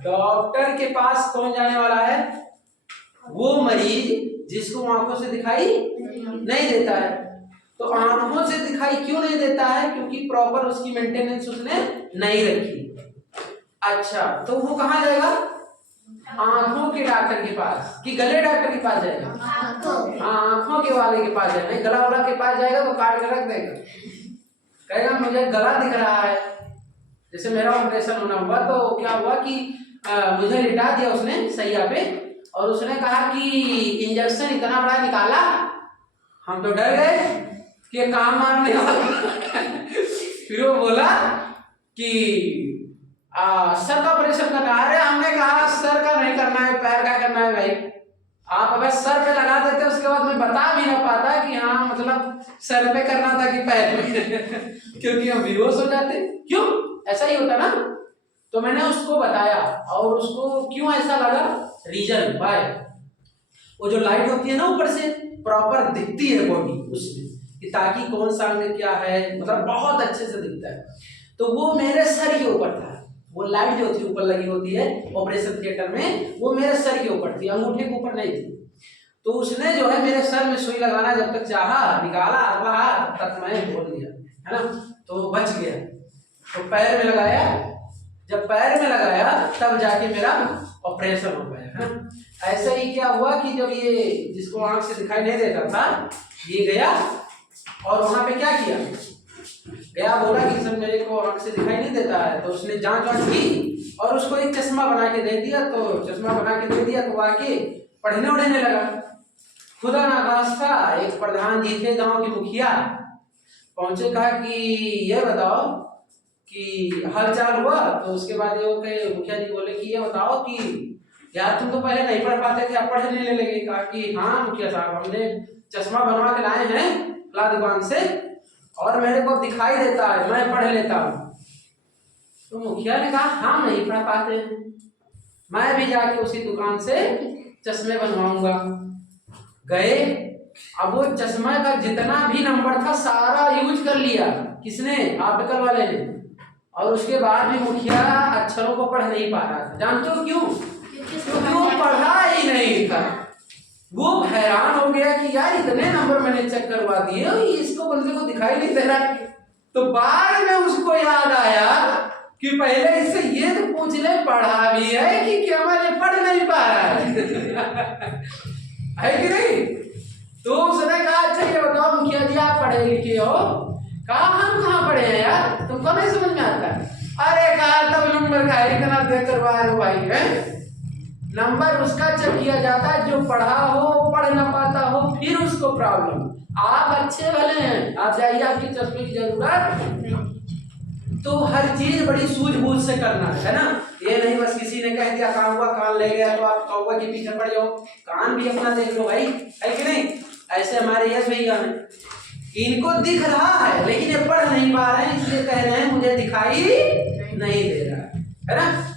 Doctor के पास कौन जाने वाला है? वो मरीज जिसको आंखों से दिखाई नहीं देता है। तो आंखों से दिखाई क्यों नहीं देता है? क्योंकि प्रॉपर उसकी मेंटेनेंस उसने नहीं रखी। अच्छा, तो वो कहाँ जाएगा? आंखों के डॉक्टर के पास कि गले डॉक्टर के पास जाएगा? आंखों के वाले के पास जाएगा। गला वाला के पास जाएगा तो काट के रख देगा, कहेगा मुझे गला दिख रहा है। जैसे मेरा ऑपरेशन होना हुआ तो क्या हुआ कि मुझे लिटा दिया उसने सैया पे, और उसने कहा कि इंजेक्शन इतना बड़ा निकाला, हम तो डर गए कि काम मारने वाला। फिर वो बोला कि सर का ऑपरेशन करना है। हमने कहा सर का नहीं करना है, पैर का करना है भाई। आप अगर सर पे लगा देते उसके बाद मैं बता भी ना पाता कि हाँ मतलब सर पे करना था कि पैर पे क्योंकि हम बेहोश हो जाते। क्यों ऐसा ही होता ना। तो मैंने उसको बताया, और उसको क्यों ऐसा लगा, रीजन बाय वो जो लाइट होती है ना ऊपर से प्रॉपर दिखती है बॉडी उसमें, कि ताकि कौन सा अंग क्या है, मतलब बहुत अच्छे से दिखता है। तो वो मेरे सर के ऊपर था, वो लाइट जो थी ऊपर लगी होती है ऑपरेशन थिएटर में, वो मेरे सर के ऊपर थी, अंगूठे के ऊपर नहीं थी। तो उसने जो है मेरे सर में सुई लगाना जब तक चाहा, निकाला अगला तब तक मैं बोल दिया, है ना, तो बच गया। तो पैर में लगाया, जब पैर में लगाया तब जाके मेरा ऑपरेशन हो गया, है ना। ऐसा ही क्या हुआ कि जब ये जिसको आंख से दिखाई नहीं देता था ये गया और वहां पे क्या किया, गया बोला कि सर मेरे को आंख से दिखाई नहीं देता है। तो उसने जांच वांच की और उसको एक चश्मा बना के दे दिया। तो चश्मा बना के दे दिया तो आके पढ़ने उड़ने लगा। खुदा ना खास्ता एक प्रधान जी थे गांव के मुखिया, पहुंचे, कहा कि ये बताओ कि हाल चाल हुआ। तो उसके बाद ये मुखिया जी बोले कि ये बताओ कि यार तुम तो पहले नहीं पढ़ पाते थे, अब पढ़ने लगे। कहा कि हाँ मुखिया साहब, हमने चश्मा बनवा के लाए हैं फला दुकान से और मेरे को दिखाई देता है, मैं पढ़ लेता हूँ। तो मुखिया ने कहा हम नहीं पढ़ पाते हैं, मैं भी जाके उसी दुकान से चश्मे बनवाऊंगा। गए, अब वो चश्मा का जितना भी नंबर था सारा यूज कर लिया। किसने? ऑप्टिकल वाले ने। और उसके बाद भी मुखिया अक्षरों को पढ़ नहीं पा रहा था। जानते हो क्यों? क्योंकि वो पढ़ा ही नहीं था। वो हैरान हो गया कि यार इतने नंबर मैंने चेक करवा दिए, इसको बंदे को दिखाई नहीं दे रहा। तो बाद में उसको याद आया कि पहले इससे ये तो पूछ ले पढ़ा भी है कि क्या, मैं पढ़ नहीं पा रहा है कि नहीं। तो उसने कहा अच्छा ये बताओ मुखिया जी आप पढ़े लिखे हो? कहा हम कहाँ पढ़े हैं यार, तुमको नहीं समझ में आता? अरे कहा तब नंबर का इतना देख करवा लो भाई है। नंबर उसका चेक किया जाता है जो पढ़ा हो, पढ़ ना पाता हो, फिर उसको प्रॉब्लम। आप अच्छे वाले हैं, आप जाइए, आपकी चश्मे की जरूरत। तो हर चीज बड़ी सूझबूझ से करना है ना। ये नहीं बस किसी ने कह दिया काम हुआ, कान ले गया तो आप कौवा के पीछे पड़ जाओ। कान भी अपना देख लो भाई, है कि नहीं। ऐसे हमारे यश भैया हैं, इनको दिख रहा है लेकिन ये पढ़ नहीं पा रहे हैं, इसलिए कह रहे हैं मुझे दिखाई नहीं दे रहा है ना।